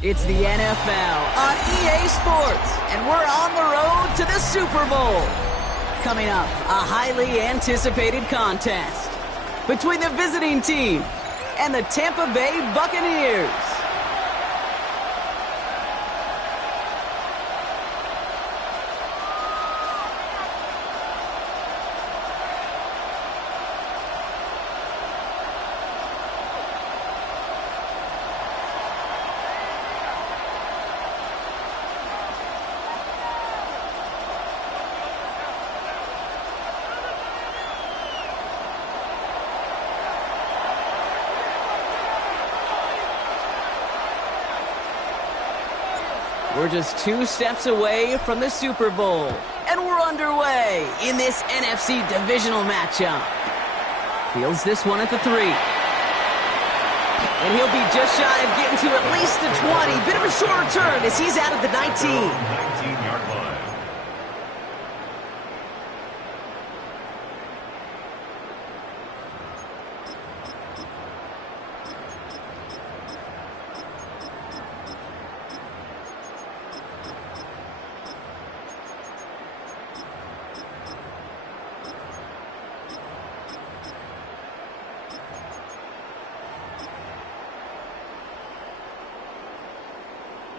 It's the NFL on EA Sports, and we're on the road to the Super Bowl. Coming up, a highly anticipated contest between the visiting team and the Tampa Bay Buccaneers. We're just 2 steps away from the Super Bowl, and we're underway in this NFC divisional matchup. Fields this one at the 3. And he'll be just shy of getting to at least the 20. Bit of a short return as he's out at the 19. 19-yard line.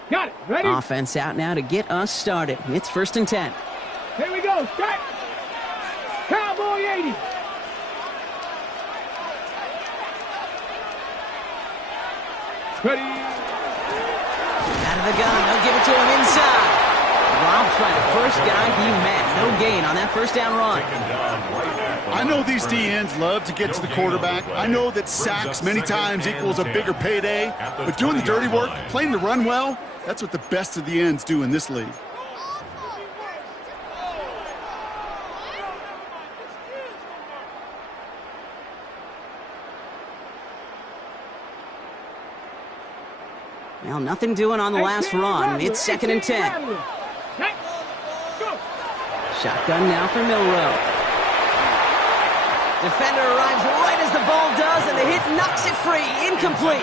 Got it. Ready? Offense out now to get us started. It's 1st and 10. Here we go. Strike. Cowboy 80. Ready. Out of the gun. They'll give it to him inside. Robs by the first guy he met. No gain on that first down run. I know these DNs love to get to the quarterback. I know that sacks many times equals a bigger payday. But doing the dirty work, playing the run well, that's what the best of the ends do in this league. Well, nothing doing on the last run. It's 2nd and 10. Shotgun now for Milrow. Defender arrives right as the ball does, and the hit knocks it free. Incomplete.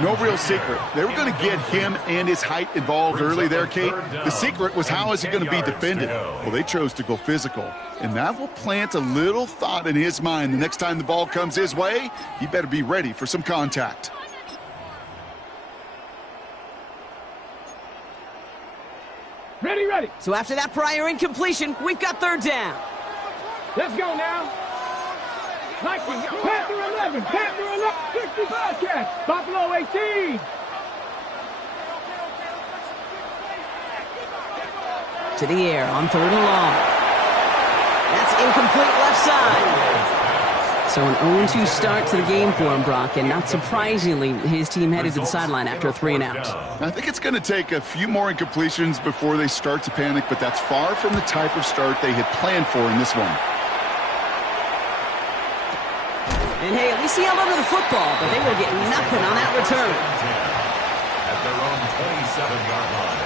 No real secret. They were going to get him and his height involved early there, Kate. The secret was how is he going to be defended? Well, they chose to go physical, and that will plant a little thought in his mind. The next time the ball comes his way, he better be ready for some contact. Ready, ready. So after that prior incompletion, we've got 3rd down. Let's go now. Panther 11. Panther 11. 65 catch. Buffalo 18. To the air on 3rd and long. That's incomplete left side. So an 0-2 start to the game for him, Brock, and not surprisingly, his team headed to the sideline after a 3-and-out. I think it's going to take a few more incompletions before they start to panic, but that's far from the type of start they had planned for in this one. And hey, at least he held onto the football, but they will get nothing on that return. At their own 27-yard line.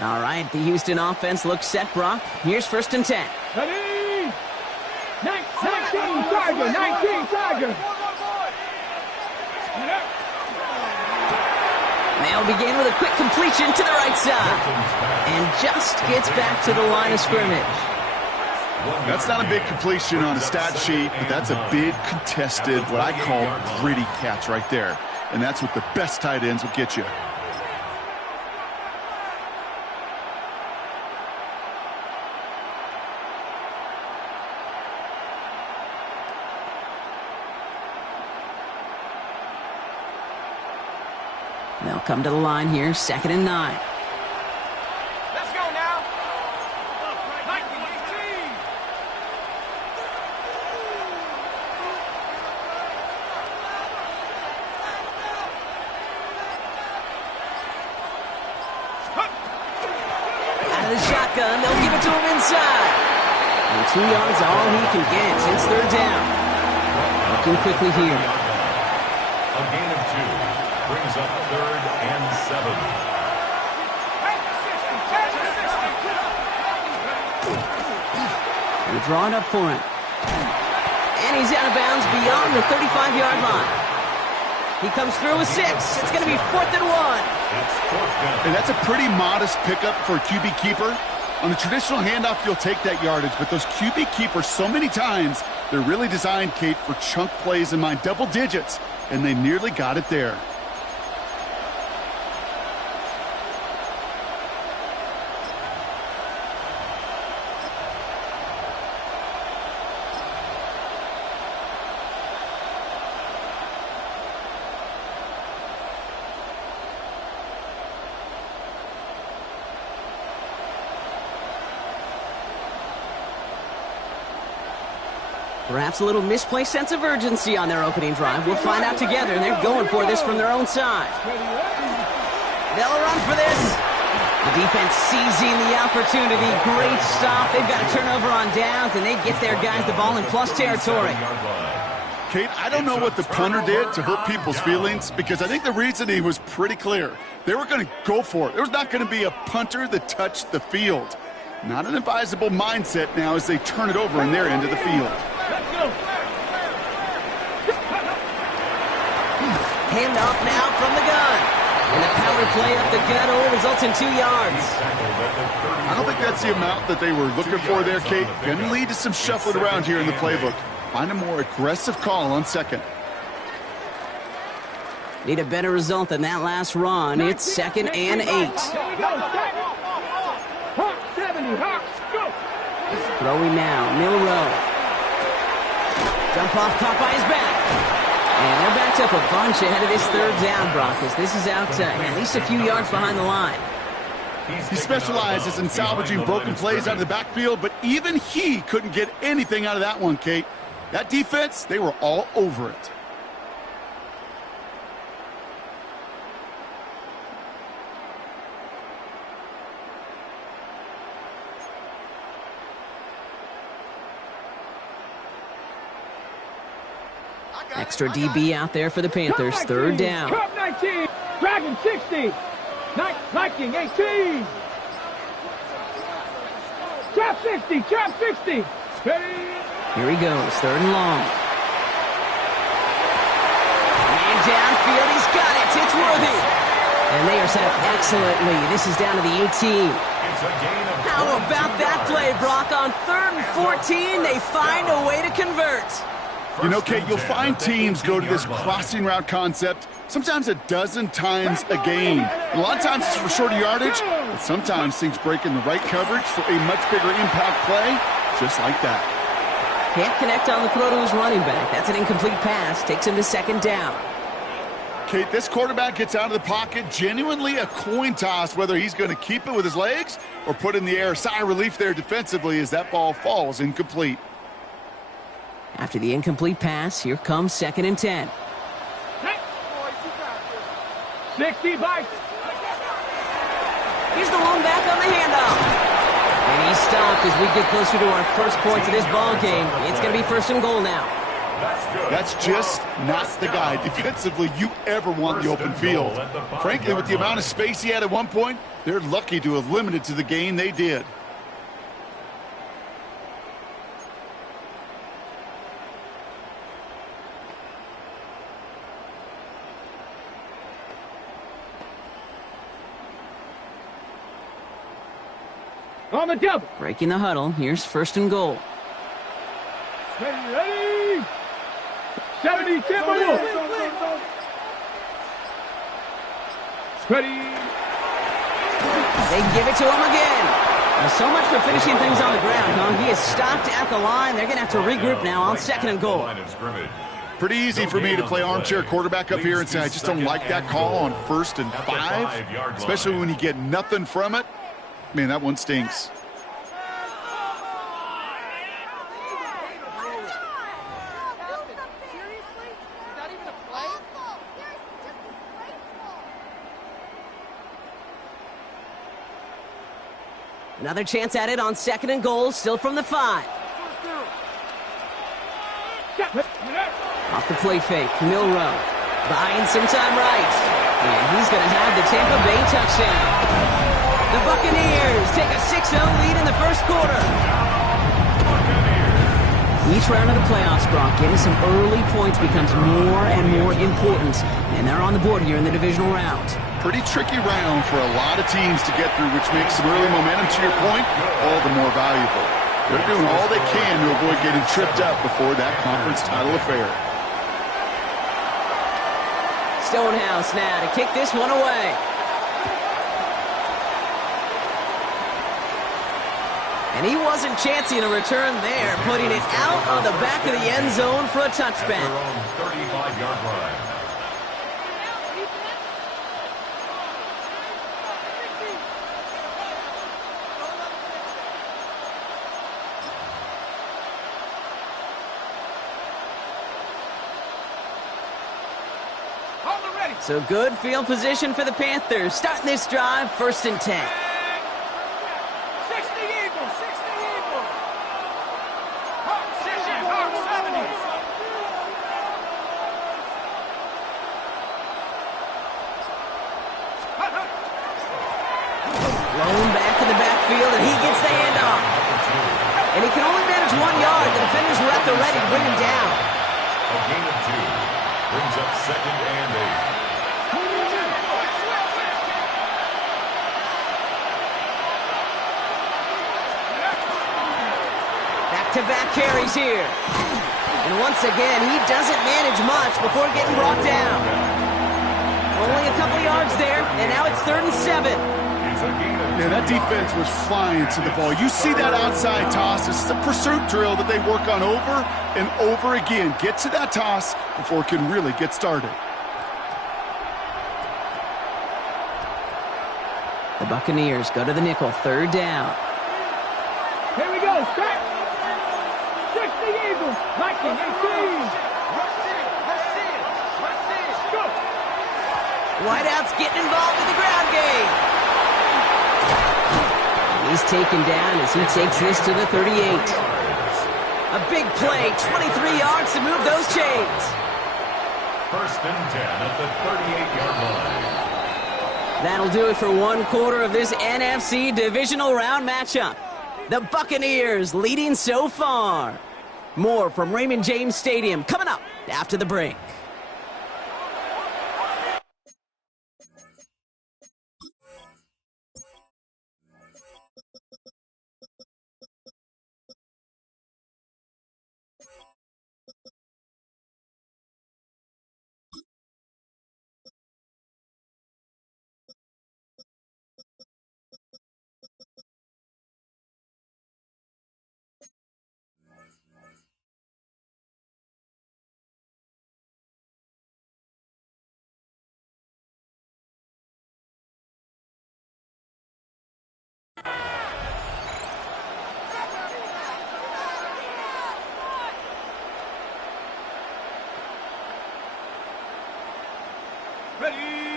All right, the Houston offense looks set, Brock. Here's 1st and 10. Ready? 19 Tiger, 19 Tiger. They'll begin with a quick completion to the right side. And just gets back to the line of scrimmage. That's not a big completion on a stat sheet, but that's a big contested, what I call gritty catch right there. And that's what the best tight ends will get you. They'll come to the line here, 2nd and 9. Let's go now. Out of the shotgun, they'll give it to him inside. And 2 yards all he can get since 3rd down. Looking quickly here. A gain of 2 brings up 3rd and 7. They draw it up for him. And he's out of bounds beyond the 35-yard line. He comes through with 6. It's going to be 4th and 1. It's 4th down. And that's a pretty modest pickup for a QB keeper. On the traditional handoff, you'll take that yardage, but those QB keepers, so many times, they're really designed, Kate, for chunk plays in mind, double digits, and they nearly got it there. Perhaps a little misplaced sense of urgency on their opening drive. We'll find out together, and they're going for this from their own side. They'll run for this. The defense seizing the opportunity. Great stop. They've got a turnover on downs, and they get their guys the ball in plus territory. Kate, I don't know what the punter did to hurt people's feelings, because I think the reasoning was pretty clear. They were going to go for it. There was not going to be a punter that touched the field. Not an advisable mindset now as they turn it over in their end of the field. Hand off now from the gun. And the power play up the gut only results in 2 yards. I don't think that's the amount that they were looking for there, Kate. Going to lead to some shuffling around here in the playbook. Find a more aggressive call on 2nd. Need a better result than that last run. It's 2nd and 8. Throwing now, Milrow. Jump off, caught by his back. And they're backed up a bunch ahead of this 3rd down, Brock, as this is out at least a few yards behind the line. He specializes in salvaging broken plays out of the backfield, but even he couldn't get anything out of that one, Kate. That defense, they were all over it. Extra DB out there for the Panthers. 3rd down. Trap 19. Dragon 60. Viking 18. Trap 60. Trap 60. Here he goes. 3rd and long. And downfield, he's got it. It's Worthy. And they are set up excellently. This is down to the 18. How about that play, Brock? On 3rd and 14, they find a way to convert. You know, Kate, you'll find teams go to this crossing route concept sometimes a dozen times a game. And a lot of times it's for shorter yardage, but sometimes things break in the right coverage for a much bigger impact play, just like that. Can't connect on the throw to his running back. That's an incomplete pass. Takes him to 2nd down. Kate, this quarterback gets out of the pocket, genuinely a coin toss, whether he's going to keep it with his legs or put in the air. Sigh of relief there defensively as that ball falls incomplete. After the incomplete pass, here comes 2nd and 10. 60 Bucs. Here's the lone back on the handoff. And he's stopped as we get closer to our first points of this ball game. It's going to be 1st and goal now. That's just not the guy defensively you ever want the open field. Frankly, with the amount of space he had at one point, they're lucky to have limited to the gain they did. On the double. Breaking the huddle. Here's 1st and goal. Ready. 70 tempo. Ready. They give it to him again. Well, so much for finishing things on the ground, huh? He is stopped at the line. They're going to have to regroup now on 2nd and goal. Pretty easy for me to play armchair quarterback up here and say I just don't like that call on 1st and 5, especially when you get nothing from it. Man, that one stinks. Another chance at it on 2nd and goal, still from the 5. Off the play fake, Milrow buying some time right. And he's going to have the Tampa Bay touchdown. The Buccaneers take a 6-0 lead in the 1st quarter. Each round of the playoffs, Brock, getting some early points becomes more and more important. And they're on the board here in the divisional round. Pretty tricky round for a lot of teams to get through, which makes some early momentum, to your point, all the more valuable. They're doing all they can to avoid getting tripped up before that conference title affair. Stonehouse now to kick this one away. And he wasn't chancing a return there, putting it out on the back of the end zone for a touchback. 35-yard line. So good field position for the Panthers. Starting this drive, 1st and 10. 60 Eagles, 60 Eagles. Hawk 60, Hawk 70. Blown back in the backfield, and he gets the handoff. And he can only manage 1 yard. The defenders were at the ready to bring him down. A gain of 2 brings up 2nd and 8. Back-to-back carries here. And once again, he doesn't manage much before getting brought down. Only a couple yards there, and now it's 3rd and 7. Yeah, that defense was flying to the ball. You see that outside toss. This is a pursuit drill that they work on over and over again. Get to that toss before it can really get started. The Buccaneers go to the nickel, 3rd down. Here we go, set. 60 Eagles, 1918. Go. Wideout's getting involved with the ground game. He's taken down as he takes this to the 38. A big play, 23 yards to move those chains. 1st and 10 at the 38-yard line. That'll do it for 1 quarter of this NFC divisional round matchup. The Buccaneers leading so far. More from Raymond James Stadium coming up after the break.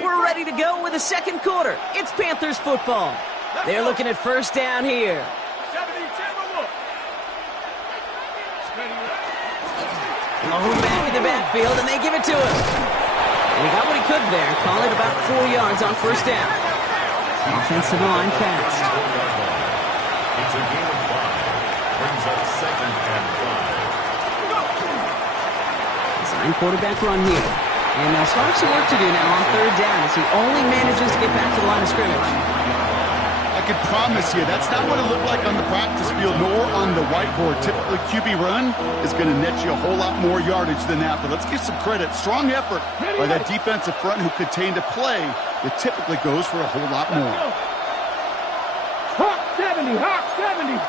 We're ready to go with the second quarter. It's Panthers football. They're looking at first down here. Low back in the backfield, and they give it to him. And he got what he could there. Call it about 4 yards on first down. Offensive line fast. It's a game of 5. Brings up 2nd and 5. Design quarterback run here. And they'll start some work to do now on third down as he only manages to get back to the line of scrimmage. I can promise you that's not what it looked like on the practice field nor on the whiteboard. Typically, QB run is going to net you a whole lot more yardage than that. But let's give some credit. Strong effort by that defensive front who contained a play that typically goes for a whole lot more. Hawk 70, Hawk 70.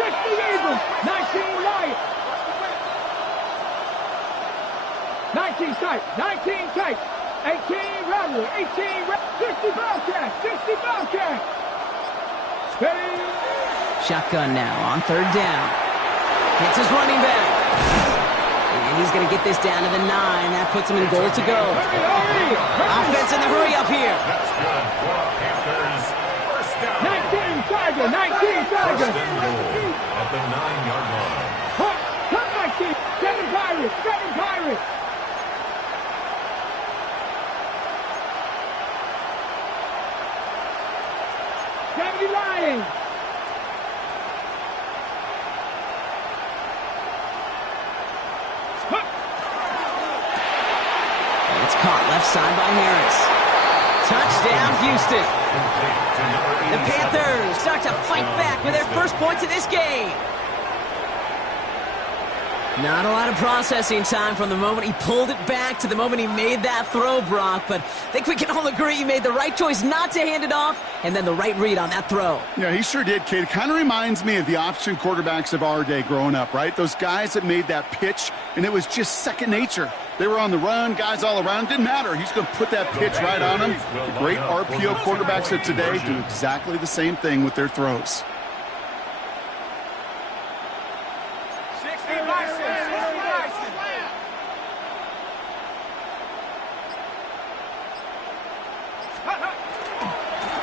60 Eagles, 19 Lions. 19 tight, 19 tight. 18 Rattler, 18 60 Bobcat, 60 Bobcat. Steady. Shotgun now on third down. Hits his running back. And he's going to get this down to the 9. That puts him in goal to go. Hurry. Offense in the hurry up here. That's good for Panthers. First down. 19 Tiger, 19 Tiger. First and goal at the 9-yard line. Hawk, come 19, 7 Pirates, 7 Pirates. Lions. It's caught left side by Harris. Touchdown, Houston. The Panthers start to fight back with their first points of this game. Not a lot of processing time from the moment he pulled it back to the moment he made that throw, Brock. But I think we can all agree he made the right choice not to hand it off, and then the right read on that throw. Yeah, he sure did, kid. It kind of reminds me of the option quarterbacks of our day growing up, right? Those guys that made that pitch, and it was just second nature. They were on the run, guys all around. Didn't matter. He's going to put that pitch right on them. The great RPO quarterbacks of today do exactly the same thing with their throws.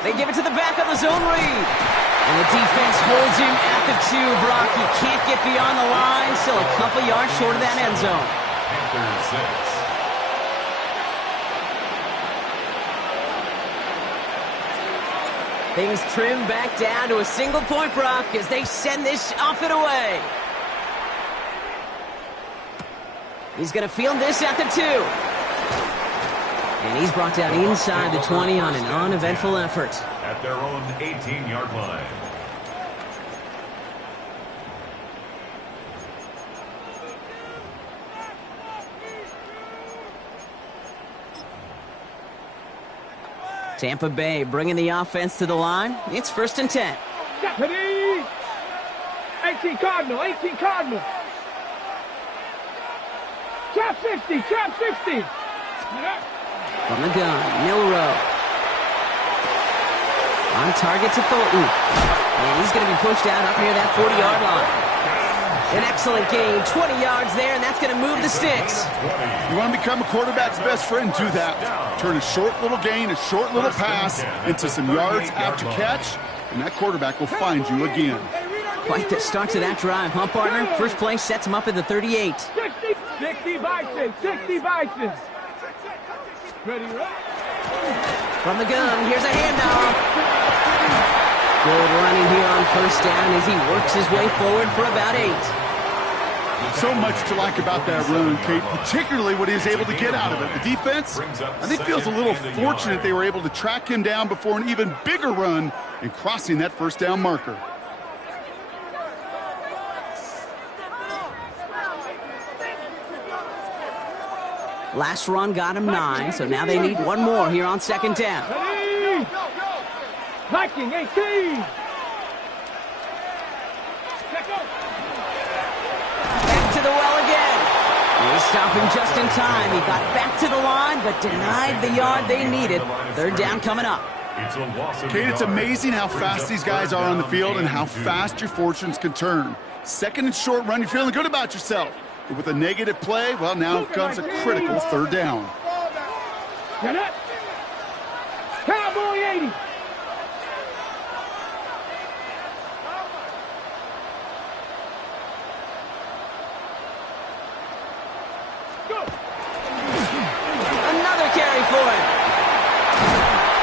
They give it to the back of the zone read. And the defense holds him at the 2, Brock. He can't get beyond the line. Still a couple yards short of that end zone. Panthers 6. Things trim back down to a single point, Brock, as they send this off and away. He's going to field this at the 2. And he's brought down inside the 20 on an uneventful effort. At their own 18-yard line. Tampa Bay bringing the offense to the line. It's 1st and 10. Deputy! 18 Cardinal, 18 Cardinal. Trap 60, trap 60. From the gun, Milrow. On target to Thornton. And he's going to be pushed out up near that 40-yard line. An excellent gain, 20 yards there, and that's going to move the sticks. You want to become a quarterback's best friend, do that. Turn a short little gain, a short little pass into some yards after catch, and that quarterback will find you again. Quite the start to that drive, huh, partner? First play sets him up at the 38. 60 Bison, 60 Bison. Ready, right? From the gun, here's a handoff. Good running here on first down as he works his way forward for about 8. So much to like about that run, Kate, particularly what he was able to get out of it. The defense, I think, feels a little fortunate they were able to track him down before an even bigger run and crossing that first down marker. Last run got him 9, so now they need one more here on second down. Viking 18. Back to the well again. They stop him just in time. He got back to the line, but denied the yard they needed. Third down coming up. Kate, it's amazing how fast these guys are on the field and how fast your fortunes can turn. Second and short run, you're feeling good about yourself. But with a negative play, well, now comes a critical third down. Get it. Cowboy 80. Another carry for him.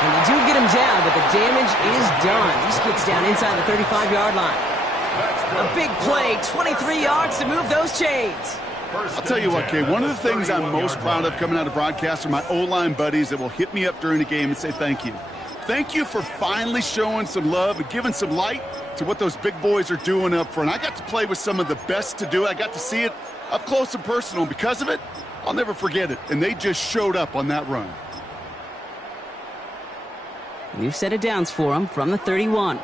And they do get him down, but the damage is done. He gets down inside the 35-yard line. A big play, 23 yards to move those chains. I'll tell you what, Kay, one of the things I'm most proud of coming out of broadcast are my O-line buddies that will hit me up during the game and say thank you. Thank you for finally showing some love and giving some light to what those big boys are doing up front. I got to play with some of the best to do it. I got to see it up close and personal. And because of it, I'll never forget it. And they just showed up on that run. New set of downs for him from the 31.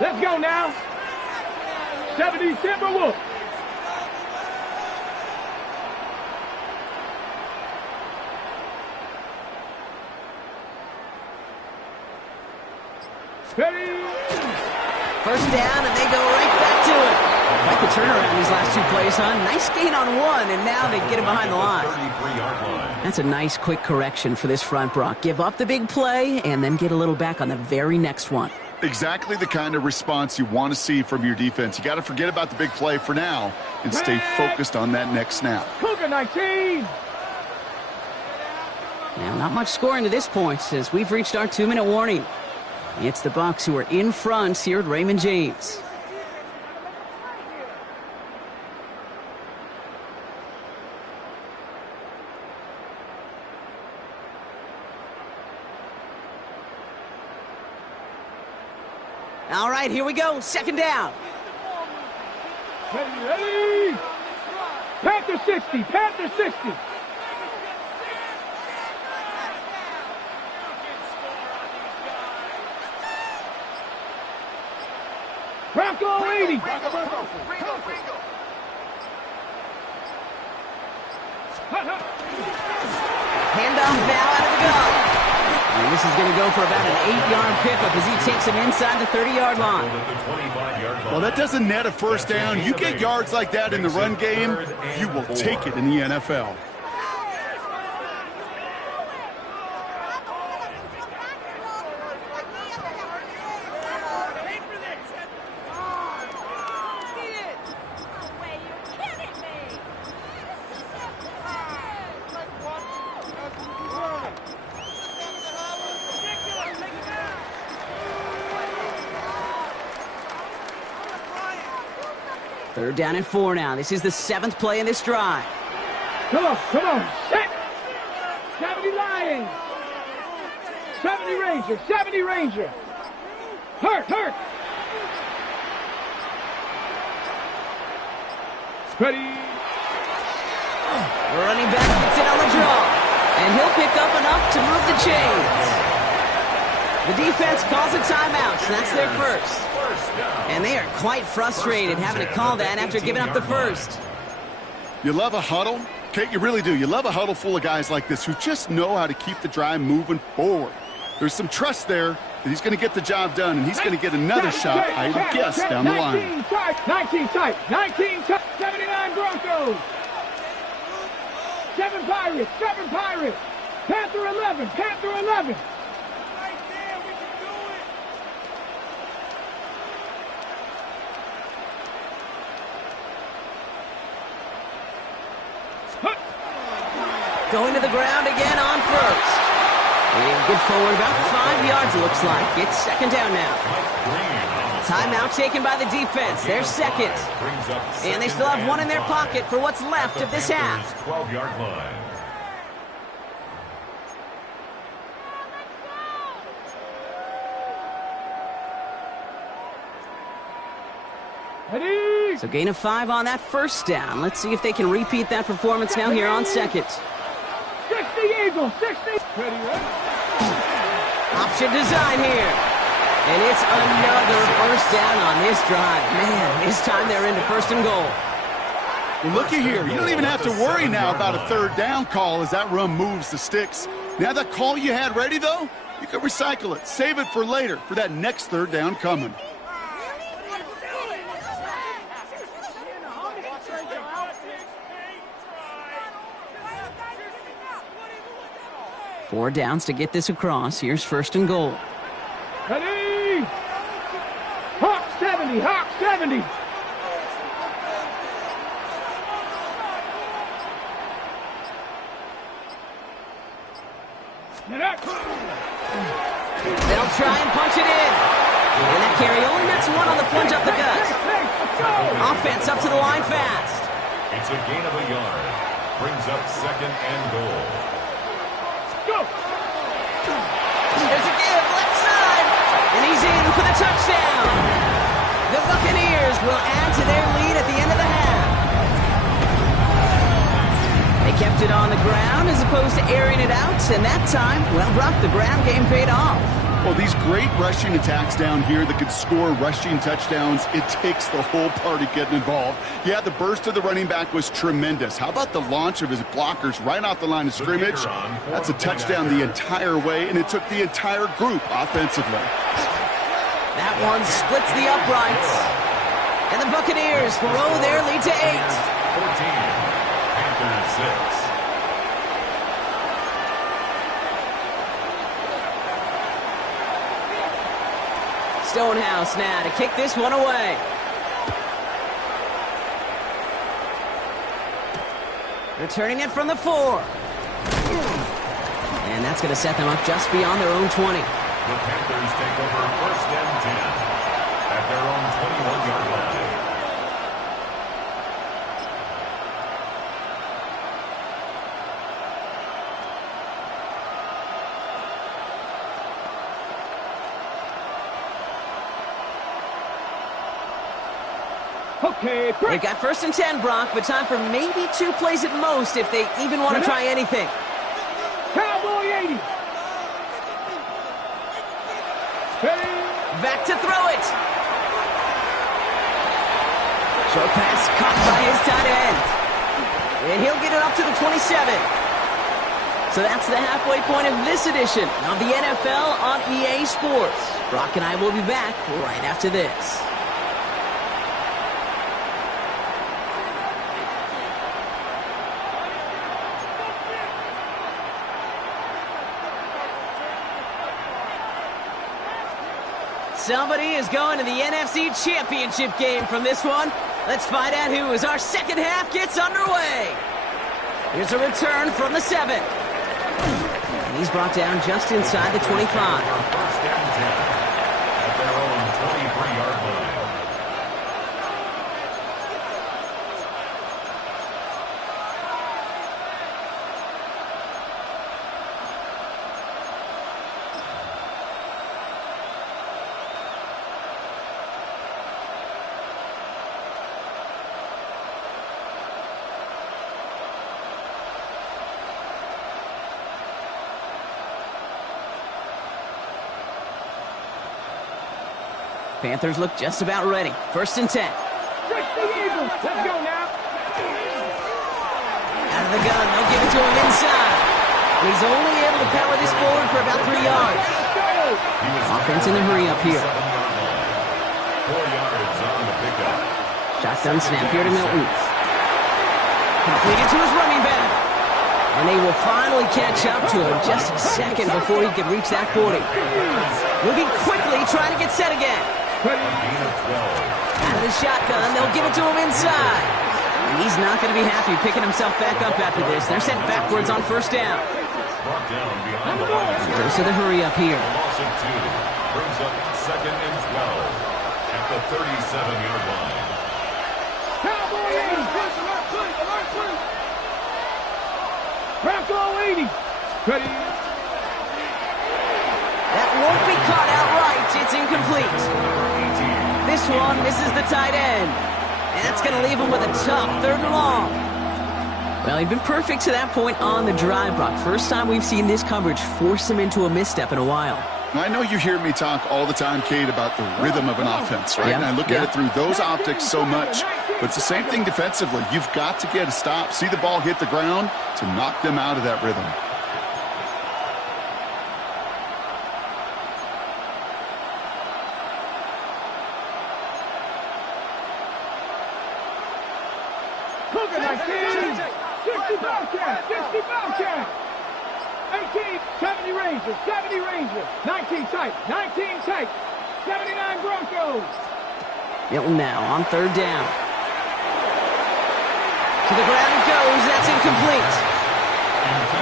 Let's go now. 70 Timberwolves. Ready. First down, and they go right back to it. Like the turnaround these last two plays, huh? Nice gain on one, and now they get him behind the line. That's a nice, quick correction for this front, Brock. Give up the big play, and then get a little back on the very next one. Exactly the kind of response you want to see from your defense. You got to forget about the big play for now and stay focused on that next snap. Cougar 19. Now, not much scoring to this point as we've reached our 2-minute warning. It's the Bucs who are in front here at Raymond James. All right, here we go. Second down. Ready. Panther 60. Panther 60. Bronco 80. Handoff now out of the gun. And this is going to go for about an 8-yard pickup as he takes him inside the 30-yard line. Well, that doesn't net a first down. You get yards like that in the run game, you will take it in the NFL. Third down and 4 now. This is the 7th play in this drive. Come on. Set. 70 Lions. 70 Ranger. 70 Ranger. Hurt. Ready. The running back gets it on the draw. And he'll pick up enough to move the chains. The defense calls a timeout, so that's their first. And they are quite frustrated having to call that after giving up the first. You love a huddle? Kate, you really do. You love a huddle full of guys like this who just know how to keep the drive moving forward. There's some trust there that he's going to get the job done, and he's going to get another shot, I would guess, down the line. 19 tight. 79 Broncos. 7 Pirates. Panther 11. Going to the ground again on first. And get forward about 5 yards, it looks like. It's second down now. Timeout taken by the defense. They're second. And they still have one in their pocket for what's left of this half. 12-yard line. Ready. So gain of 5 on that first down. Let's see if they can repeat that performance now here on second. 60 Eagles. 60. Ready. Option design here. And it's another first down on this drive. Man, this time they're into first and goal. Well, looky here. You don't even have to worry now about a third down call as that run moves the sticks. Now that call you had ready, though, you can recycle it. Save it for later for that next third down coming. 4 downs to get this across. Here's 1st and goal. Ready? Hawk 70, Hawk 70. They'll try and punch it in. And that carry only nets 1 on the plunge up the gut. Offense up to the line fast. It's a gain of a yard. Brings up 2nd and goal. Go! There's a give, left side. And he's in for the touchdown. The Buccaneers will add to their lead at the end of the half. They kept it on the ground as opposed to airing it out. And that time, well, Brock, the ground game paid off. Well, these great rushing attacks down here that could score rushing touchdowns, it takes the whole party getting involved. Yeah, the burst of the running back was tremendous. How about the launch of his blockers right off the line of scrimmage? That's a touchdown the entire way, and it took the entire group offensively. That one splits the uprights. And the Buccaneers grow their lead to 8. 14. Panthers 6. Stonehouse now to kick this one away. Returning it from the 4. And that's going to set them up just beyond their own 20. The Panthers take over 1st and 10 at their own 21-yard line. Okay, They got 1st and 10, Brock, but time for maybe 2 plays at most if they even want to try anything. Cowboy 80. Ready? Back to throw it. Short pass caught by his tight end. And he'll get it up to the 27. So that's the halfway point of this edition of the NFL on EA Sports. Brock and I will be back right after this. Somebody is going to the NFC Championship game from this one. Let's find out who as our second half gets underway. Here's a return from the 7. And he's brought down just inside the 25. 1st and 10 at their own 23-yard line. Panthers look just about ready. 1st and 10. Stretch the Eagles. Let's go now. Out of the gun, they'll give it to him inside. And he's only able to power this forward for about 3 yards. Offense in the hurry up here. 4 yards on the pickup. Shotgun snap here to Milton. Completed to his running back. And they will finally catch up to him just a second before he can reach that 40. Moving quickly, trying to get set again. Out of the shotgun, they'll give it to him inside. And he's not going to be happy picking himself back up after this. They're sent backwards on 1st down. Brought down behind the line. Goes to the hurry up here. Loss of 2 brings up 2nd and 12 at the 37-yard line. Cowboy 80. Bronco 80. Ready? That won't be caught outright. It's incomplete. This one misses the tight end. And that's going to leave him with a tough 3rd and long. Well, he'd been perfect to that point on the drive, Brock. First time we've seen this coverage force him into a misstep in a while. I know you hear me talk all the time, Kate, about the rhythm of an offense, right? Yeah, And I look at it through those optics so much. But it's the same thing defensively. You've got to get a stop, see the ball hit the ground to knock them out of that rhythm. Look at that, 60 Bobcat. 18, Rangers, 70 Rangers, 19 tight, 19 tight, 79 Broncos. Hilton now on third down. To the ground it goes. That's incomplete.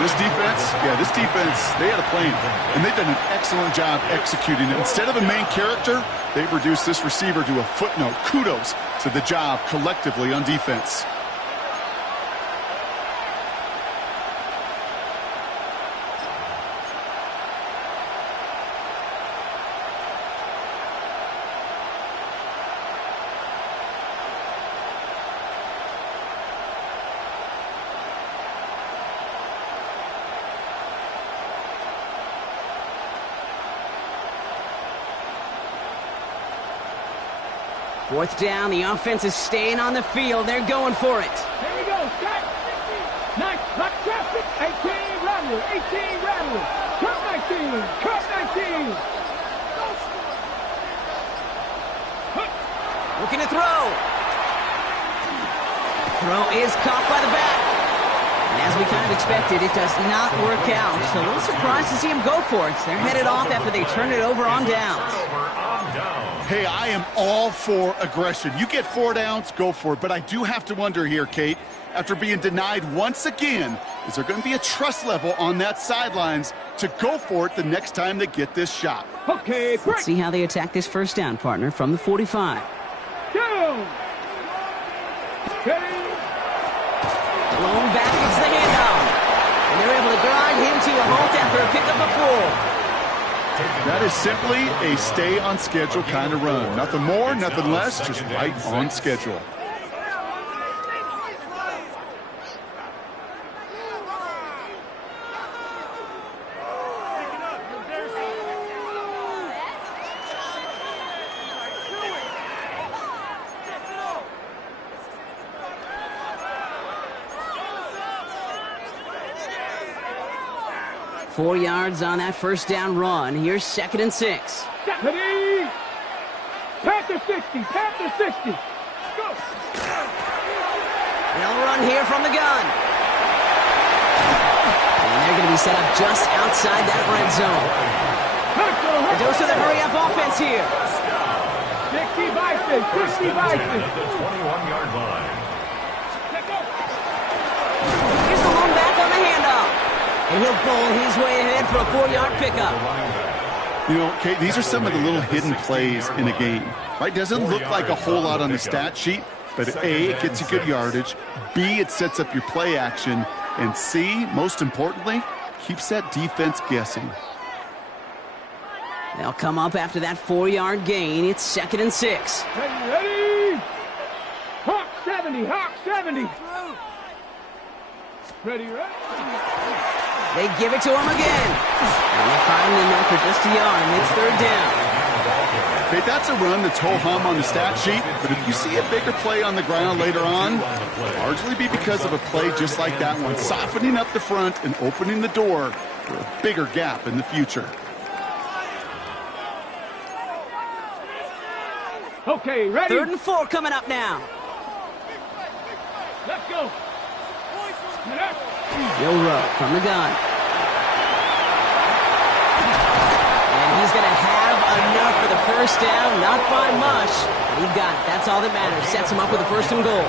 This defense, they had a plan, and they've done an excellent job executing it. Instead of a main character, they've reduced this receiver to a footnote. Kudos to the job collectively on defense. Fourth down, the offense is staying on the field. They're going for it. Here we go, set. Nice, hot traffic. 18, Rattler, 18, Rattler. Cut 19, cut 19. Looking to throw. Throw is caught by the back. And as we kind of expected, it does not work out. So a little surprised to see him go for it. They're headed off after they turn it over on downs. Hey, I am all for aggression. You get 4 downs, go for it. But I do have to wonder here, Kate, after being denied once again, is there going to be a trust level on that sidelines to go for it the next time they get this shot? Okay, break. Let's see how they attack this first down, partner, from the 45. Down. Ready. Blown back, it's the handoff. And they're able to grind him to a halt after a pickup of 4. That is simply a stay-on-schedule kind of run. Nothing more, nothing less, just right on schedule. Four yards on that first down run. Here's 2nd and 6. Ready. Panther 60, Panther 60. Go. They'll run here from the gun. And they're going to be set up just outside that red zone. The dose of the hurry-up offense here. 60 Bison, 60 Bison. At the 21-yard line. Here's the lone back on the handoff. And he'll bowl his way ahead for a 4-yard pickup. You know, Kate, these are some of the little hidden plays in a game, right? Doesn't look like a whole lot on the stat sheet, but A, it gets you good yardage, B, it sets up your play action, and C, most importantly, keeps that defense guessing. They'll come up after that 4-yard gain. It's 2nd and 6. Ready? Hawk 70, Hawk 70. Ready, ready. They give it to him again. And they find him after just a yard. It's 3rd down. Okay, that's a run that's ho-hum on the stat sheet, but if you see a bigger play on the ground later on, it'll largely be because of a play just like that one, softening up the front and opening the door for a bigger gap in the future. Okay, ready? 3rd and 4 coming up now. Let's go. Bill Rowe from the gun. And he's going to have enough for the first down. Not by much, but he got it. That's all that matters. Sets him up with a 1st and goal.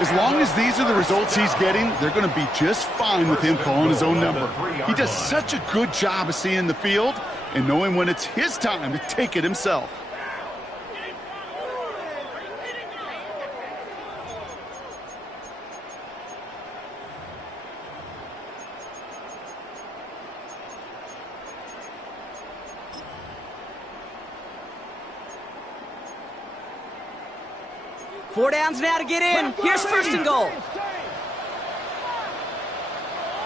As long as these are the results he's getting, they're going to be just fine with him calling his own number. He does such a good job of seeing the field and knowing when it's his time to take it himself. Four downs now to get in. Here's 1st and goal.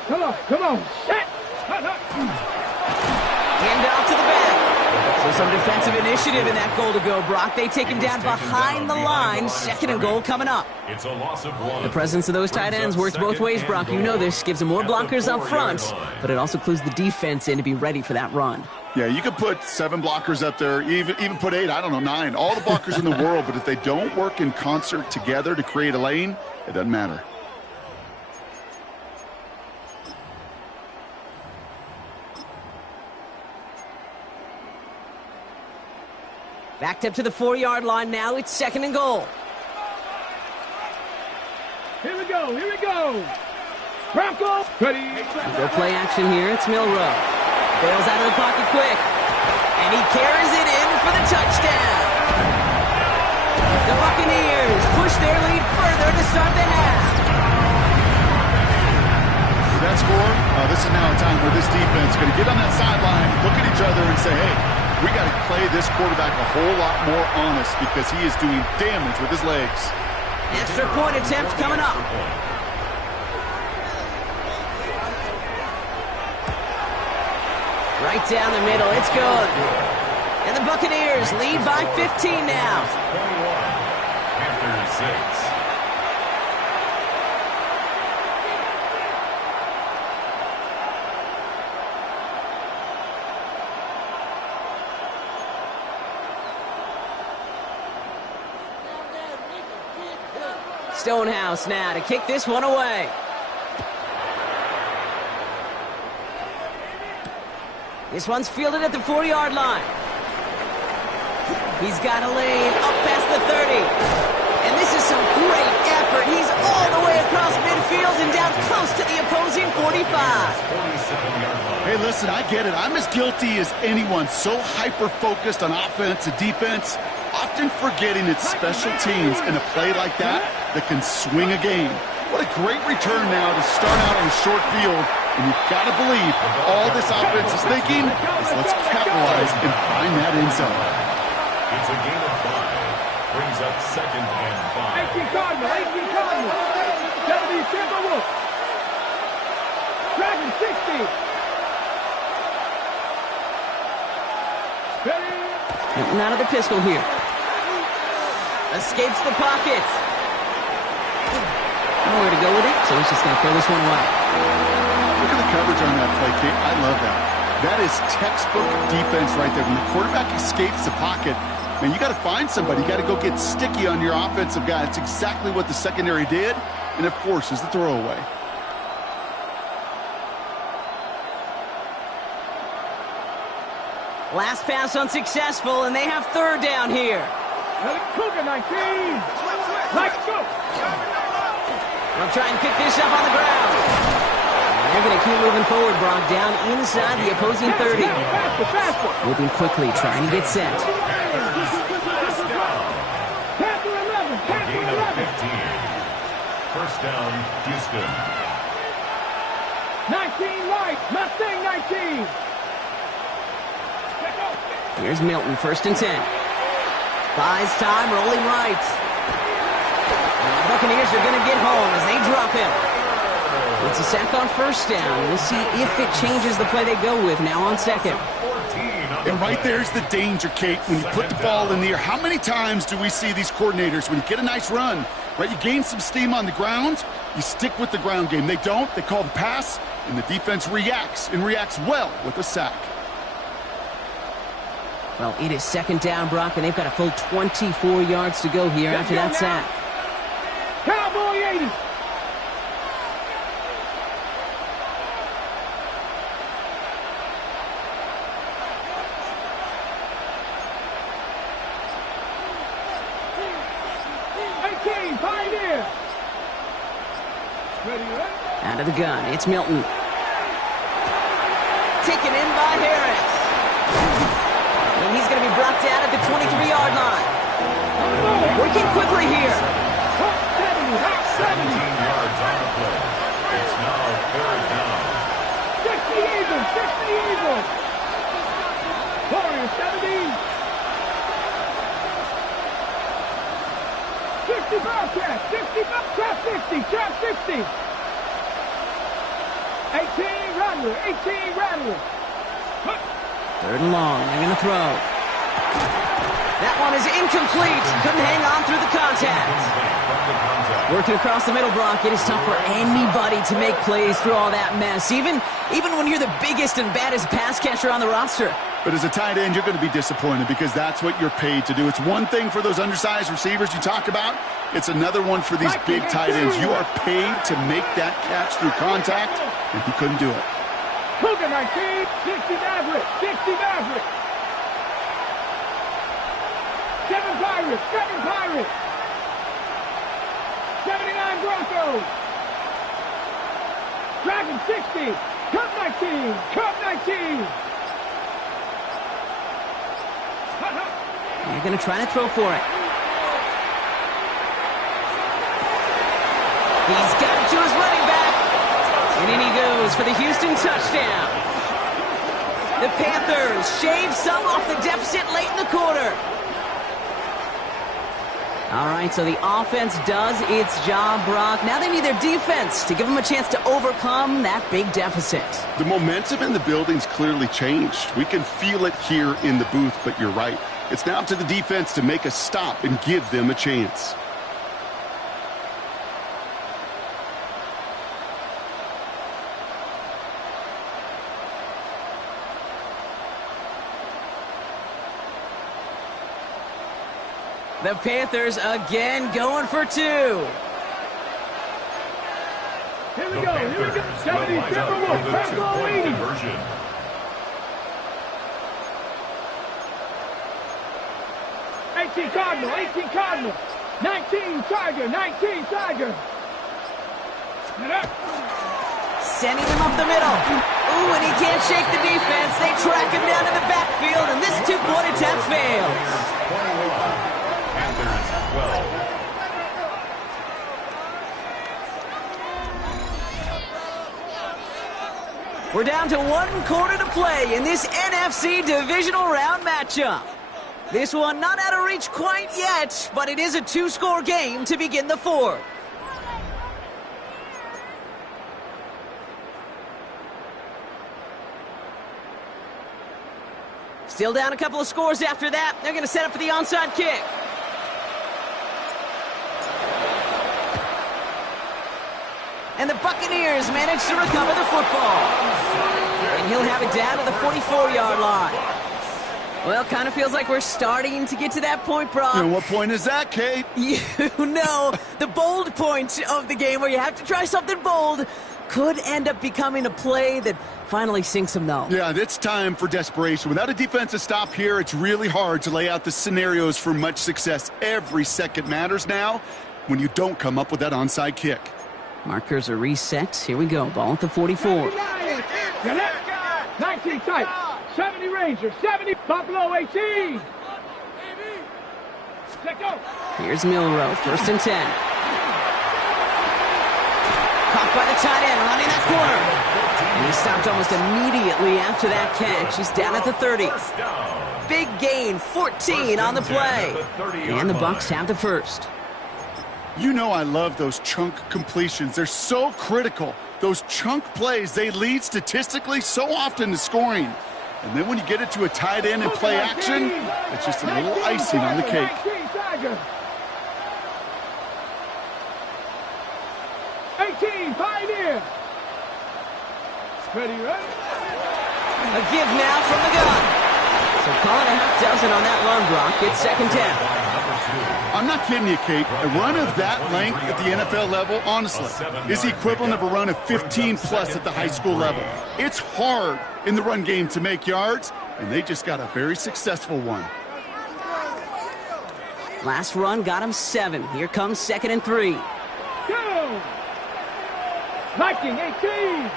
Come on, come on. Set. Hand off to the back. So some defensive initiative in that goal to go, Brock. They take him down behind the line. 2nd and goal coming up. It's a loss of 1. The presence of those tight ends works both ways, Brock. You know this. Gives them more blockers up front, but it also clues the defense in to be ready for that run. Yeah, you could put 7 blockers up there, even put 8, I don't know, 9. All the blockers in the world, but if they don't work in concert together to create a lane, it doesn't matter. Backed up to the 4-yard line now. It's 2nd and goal. Here we go, here we go. Bronco, ready. Go play action here. It's Milrow. Bails out of the pocket quick. And he carries it in for the touchdown. The Buccaneers push their lead further to start the half. That score, this is now a time where this defense is going to get on that sideline, look at each other and say, hey, we got to play this quarterback a whole lot more honest because he is doing damage with his legs. Extra point attempt coming up. Right down the middle, it's good. And the Buccaneers lead by 15 now. 21 after 6. Stonehouse now to kick this one away. This one's fielded at the 4-yard line. He's got a lane up past the 30. And this is some great effort. He's all the way across midfield and down close to the opposing 45. Hey, listen, I get it. I'm as guilty as anyone. So hyper-focused on offense and defense, often forgetting it's special teams in a play like that can swing a game. What a great return now to start out on a short field. And you've got to believe all this offense is thinking is let's capitalize and find that end zone. It's a game of 5. Brings up 2nd and 5. 18 Cardinal, 18 Cardinal. 70 Timberwolves. Dragon 60. Ready. Getting out of the pistol here. Escapes the pocket. Nowhere to go with it, so he's just going to throw this one away. Look at the coverage on that play, Kate. I love that. That is textbook defense right there. When the quarterback escapes the pocket, man, you got to find somebody. You got to go get sticky on your offensive guy. It's exactly what the secondary did, and it forces the throwaway. Last pass unsuccessful, and they have 3rd down here. Cougar 19. Let's go. They'll try and pick this up on the ground. And they're going to keep moving forward, Brock, down inside the opposing 30. Moving quickly, trying to get set. Gain of 15. First down, Houston. 19 right. Mustang 19. Here's Milton, 1st and 10. Buys time, rolling right. And the Buccaneers are going to get home as they drop him. It's a sack on 1st down. We'll see if it changes the play they go with now on 2nd. And right there's the danger, Kate, when you put the ball in the air. How many times do we see these coordinators, when you get a nice run, right, you gain some steam on the ground, you stick with the ground game. They don't. They call the pass, and the defense reacts, and reacts well with a sack. Well, it is 2nd down, Brock, and they've got a full 24 yards to go here after that sack. Cowboy 80. Pioneer. Out of the gun, it's Milton. Taken in by Harris. And he's going to be brought down at the 23-yard line. Working quickly here. 17 yards on the play. It's now 3rd down. 60 Eagles, 60 Eagles. Warriors 70. 60 Bobcats, 60 Bobcats, 60, trap 60. 18 Rattler, 18 Rattler. 3rd and long, they're going to throw. That one is incomplete. Couldn't hang on through the contact. Working across the middle, Brock, it is tough for anybody to make plays through all that mess, even when you're the biggest and baddest pass catcher on the roster. But as a tight end, you're going to be disappointed because that's what you're paid to do. It's one thing for those undersized receivers you talk about. It's another one for these big tight ends. You are paid to make that catch through contact, and he couldn't do it. Cougar 19, 60 Maverick, 60 Maverick. Pirates. 7 Pirates. 79 Broncos. Dragon 60. Cup 19. Cup 19. They're going to try to throw for it. He's got it to his running back. And in he goes for the Houston touchdown. The Panthers shave some off the deficit late in the quarter. All right, so the offense does its job, Brock. Now they need their defense to give them a chance to overcome that big deficit. The momentum in the building's clearly changed. We can feel it here in the booth, but you're right. It's now up to the defense to make a stop and give them a chance. The Panthers again going for 2. Here we go. 77 Wolves. First goal 80. 18 Cardinal. 18 Cardinal. 19 Tiger. 19 Tiger. Sending him up the middle. Ooh, and he can't shake the defense. They track him down in the backfield, and this 2-point attempt fails. Panthers 12. We're down to 1 quarter to play in this NFC divisional round matchup. This one not out of reach quite yet, but it is a 2-score game to begin the 4th. Still down a couple of scores after that. They're going to set up for the onside kick. And the Buccaneers manage to recover the football. And he'll have it down to the 44-yard line. Well, kind of feels like we're starting to get to that point, Brock. And what point is that, Kate? You know, the bold point of the game where you have to try something bold could end up becoming a play that finally sinks them, though. Yeah, it's time for desperation. Without a defensive stop here, it's really hard to lay out the scenarios for much success. Every second matters now when you don't come up with that onside kick. Markers are reset. Here we go. Ball at the 44. 19 type. 70 Rangers. 70 Buffalo 18. Let go. Here's Milrow. 1st and 10. Caught by the tight end, running that corner. And he stopped almost immediately after that catch. He's down at the 30. Big gain, 14 on the play. And the Bucs have the first. You know I love those chunk completions. They're so critical. Those chunk plays, they lead statistically so often to scoring. And then when you get it to a tight end and play action, it's just a little icing on the cake. 18, Pioneer. Ready, ready? A give now from the gun. So call it a half dozen on that run, Brock. It's 2nd down. I'm not kidding you, Kate. A run of that length at the NFL level, honestly, is the equivalent of a run of 15-plus at the high school level. It's hard in the run game to make yards, and they just got a very successful one. Last run got him 7. Here comes 2nd and 3. Go! Viking 18.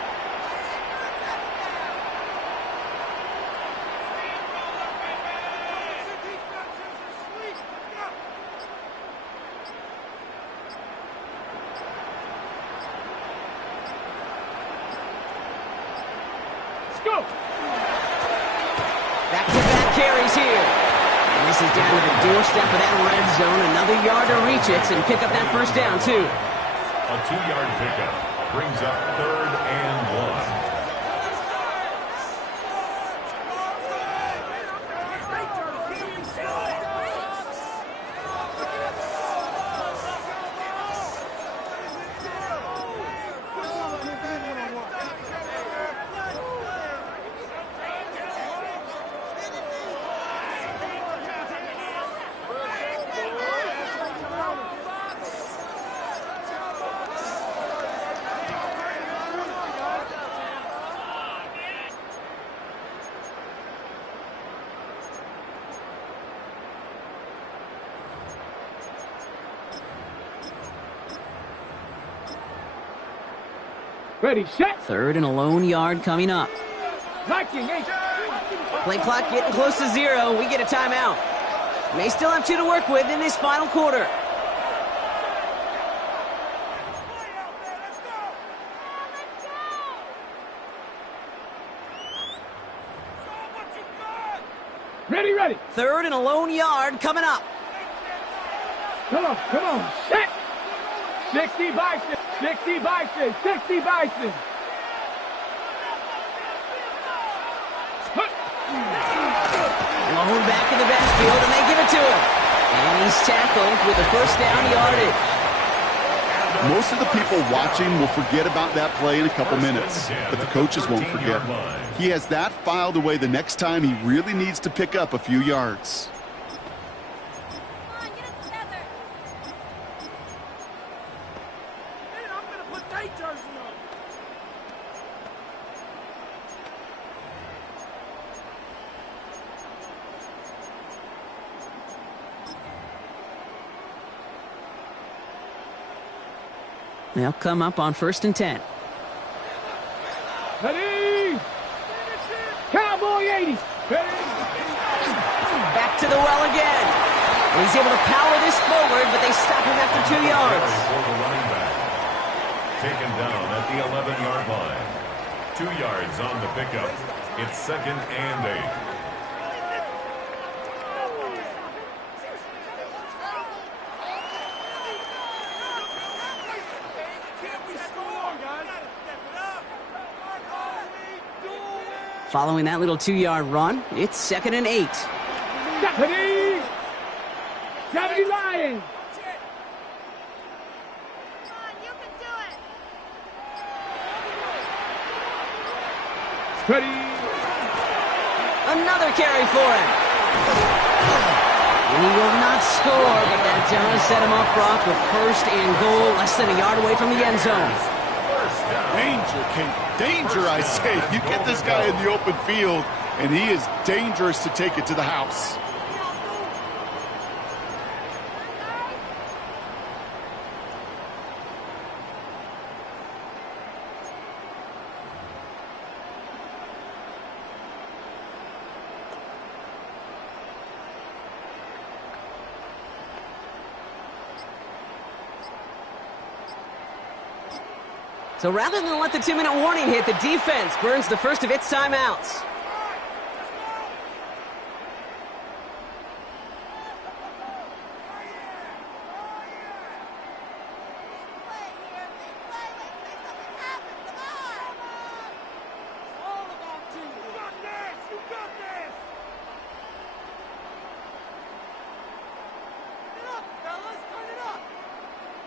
Go! Back-to-back carries here. And this is down to the doorstep of that red zone. Another yard to reach it and pick up that 1st down, too. A 2-yard pickup brings up 3rd and 1. Ready, set. Third and a lone yard coming up. Liking, eight. Play clock getting close to 0. We get a timeout. May still have 2 to work with in this final quarter. Ready, ready. Third and a lone yard coming up. Come on, set. 60 Bison, 60 Bison, 60 Bison. Lone back in the backfield, and they give it to him. And he's tackled with the first down yardage. Most of the people watching will forget about that play in a couple minutes, but the coaches won't forget. He has that filed away the next time he really needs to pick up a few yards. They'll come up on 1st and 10. Ready. Cowboy 80. Ready. Back to the well again. And he's able to power this forward, but they stop him after 2 yards. For the running back. Taken down at the 11-yard line. 2 yards on the pickup. It's 2nd and 8. Following that little 2-yard run, it's 2nd and 8. Ready. 70 Lions. Ready. Another carry for him. And he will not score, but that does set him up, Brock, with 1st and goal, less than a yard away from the end zone. Danger, Kate. Danger, I say. You get this guy in the open field, and he is dangerous to take it to the house. So rather than let the 2-minute warning hit, the defense burns the first of its timeouts.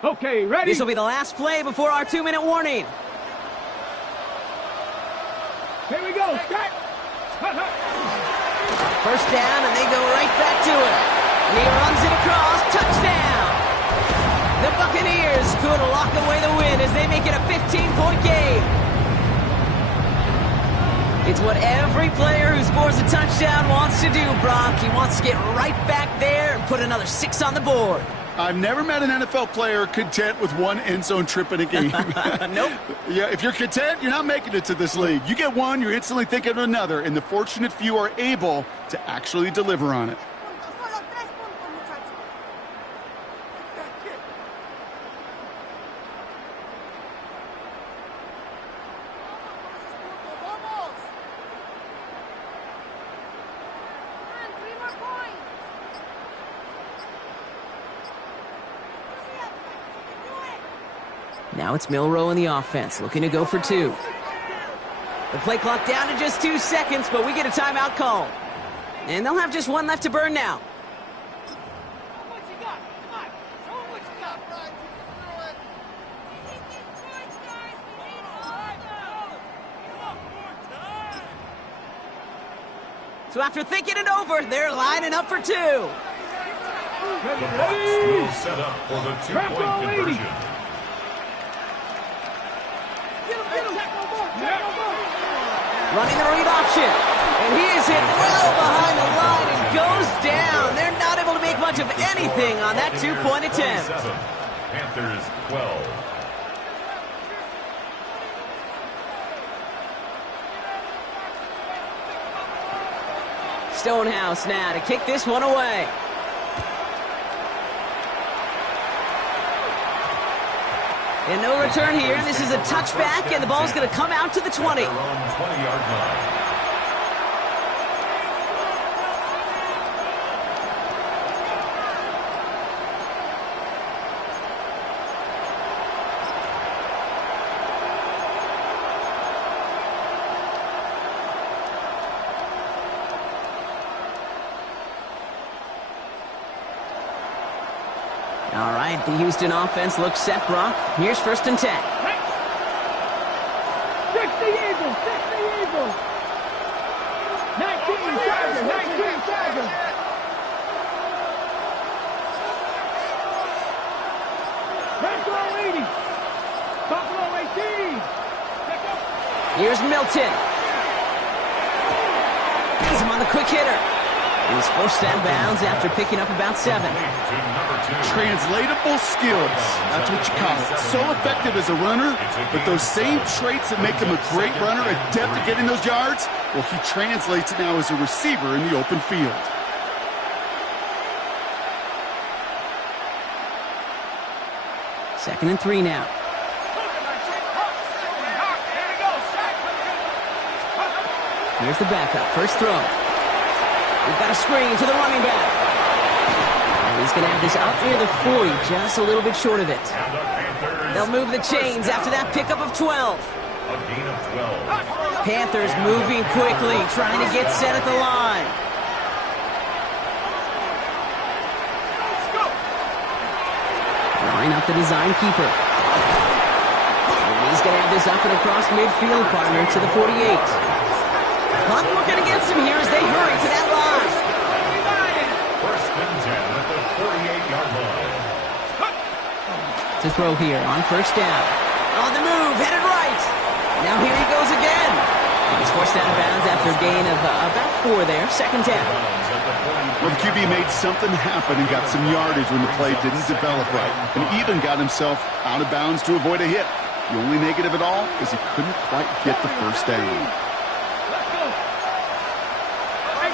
Okay, ready. This will be the last play before our 2-minute warning. Here we go. Start. First down, and they go right back to it. And he runs it across. Touchdown! The Buccaneers could lock away the win as they make it a 15-point game. It's what every player who scores a touchdown wants to do, Brock. He wants to get right back there and put another 6 on the board. I've never met an NFL player content with one end zone trip in a game. Nope. Yeah, if you're content, you're not making it to this league. You get one, you're instantly thinking of another, and the fortunate few are able to actually deliver on it. Now it's Milroe in the offense, looking to go for 2. The play clock down to just 2 seconds, but we get a timeout call. And they'll have just 1 left to burn now. So after thinking it over, they're lining up for 2. The Bucs will set up for the 2-point conversion. Running the read option. And he is hit well behind the line and goes down. They're not able to make much of anything on that 2-point attempt. Panthers 12. Stonehouse now to kick this one away. And no return here. This is a touchback, and the ball's going to come out to the 20. Their own 20-yard line. All right, the Houston offense looks set, Brock. Here's 1st and 10. 60 Eagles, 60 Eagles. 19 Chargers, 19 Chargers. Buffalo 80. Buffalo 18. Here's Milton. Has him on the quick hitter. He's forced out of bounds after picking up about 7. Translatable skills. That's what you call it. So effective as a runner, but those same traits that make him a great runner, adept at getting those yards, well, he translates it now as a receiver in the open field. Second and 3 now. Here's the backup. First throw. We've got a screen to the running back. And he's going to have this out near the 40, just a little bit short of it. They'll move the chains after that pickup of 12. A gain of 12. Panthers moving quickly, trying to get set at the line. Drawing up the design keeper. And he's going to have this up and across midfield, partner, to the 48. Clock working against him here as they hurry to that line. 1st and 10 at the 48-yard line. To throw here on 1st down. On the move, headed right. Now here he goes again. And he's forced out of bounds after a gain of about 4 there. 2nd down. Well, the QB made something happen and got some yardage when the play didn't develop right, and even got himself out of bounds to avoid a hit. The only negative at all is he couldn't quite get the 1st down.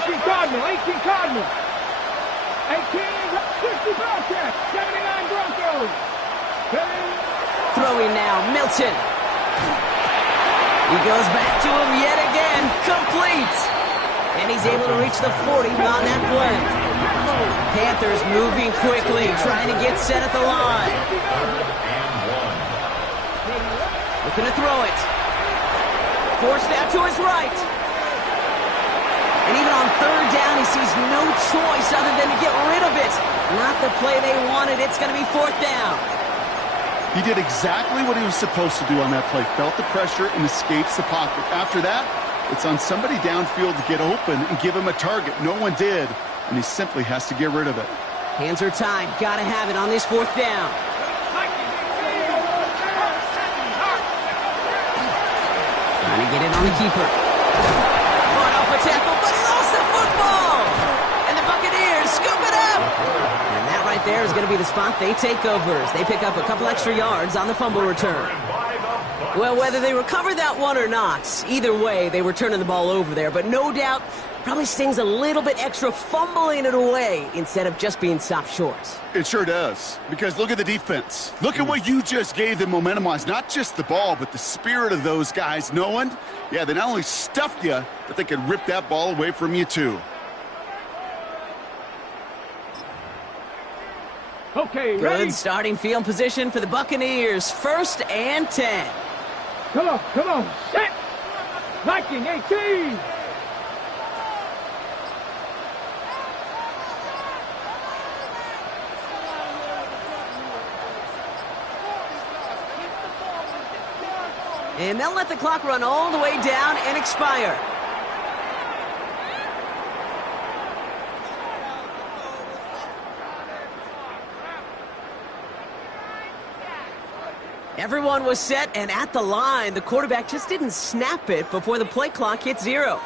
18 Cardinal, 18 Cardinal. 18, 60 Bobcats, 79 Broncos. Throwing now, Milton. He goes back to him yet again, complete. And he's able to reach the 40 on that play. Panthers moving quickly, trying to get set at the line. Looking to throw it. Forced out to his right. And even on 3rd down, he sees no choice other than to get rid of it. Not the play they wanted. It's going to be 4th down. He did exactly what he was supposed to do on that play. Felt the pressure and escapes the pocket. After that, it's on somebody downfield to get open and give him a target. No one did, and he simply has to get rid of it. Hands are tied. Got to have it on this 4th down. Trying to get it on the keeper. Going off a tackle, but he lost the football. And the Buccaneers scoop it up. And that right there is going to be the spot they take over as they pick up a couple extra yards on the fumble return. Well, whether they recover that one or not, either way, they were turning the ball over there. But no doubt, probably stings a little bit extra fumbling it away instead of just being stopped short. It sure does, because look at the defense. Look at what you just gave them momentum-wise. Not just the ball, but the spirit of those guys knowing, yeah, they not only stuffed you, but they could rip that ball away from you too. Okay, ready? Good starting field position for the Buccaneers. 1st and 10. Come on, set. Viking 18. And they'll let the clock run all the way down and expire. Everyone was set and at the line. The quarterback just didn't snap it before the play clock hit 0.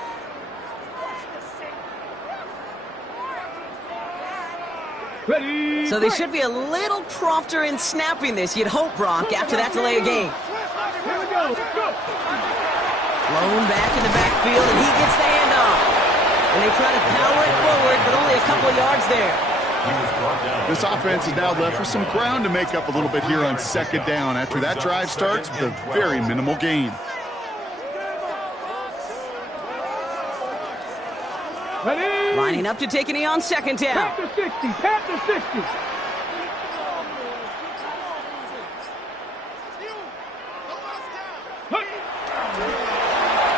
Ready? So they should be a little prompter in snapping this, you'd hope, Brock, after that delay of game. Here we go. Let's go. Blown back in the backfield, and he gets the handoff. And they try to power it forward, but only a couple yards there. This offense is now left with some ground to make up a little bit here on second down after that drive starts with a very minimal gain. Ready? Lining up to take a knee on second down. Panther 60, Panther 60.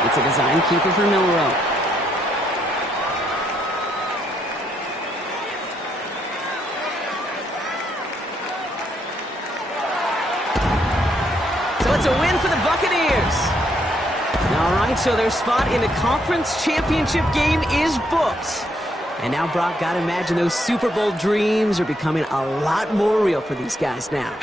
It's a design keeper for Milrow. So it's a win for the Buccaneers. All right, so their spot in the conference championship game is booked. And now, Brock, gotta imagine those Super Bowl dreams are becoming a lot more real for these guys now.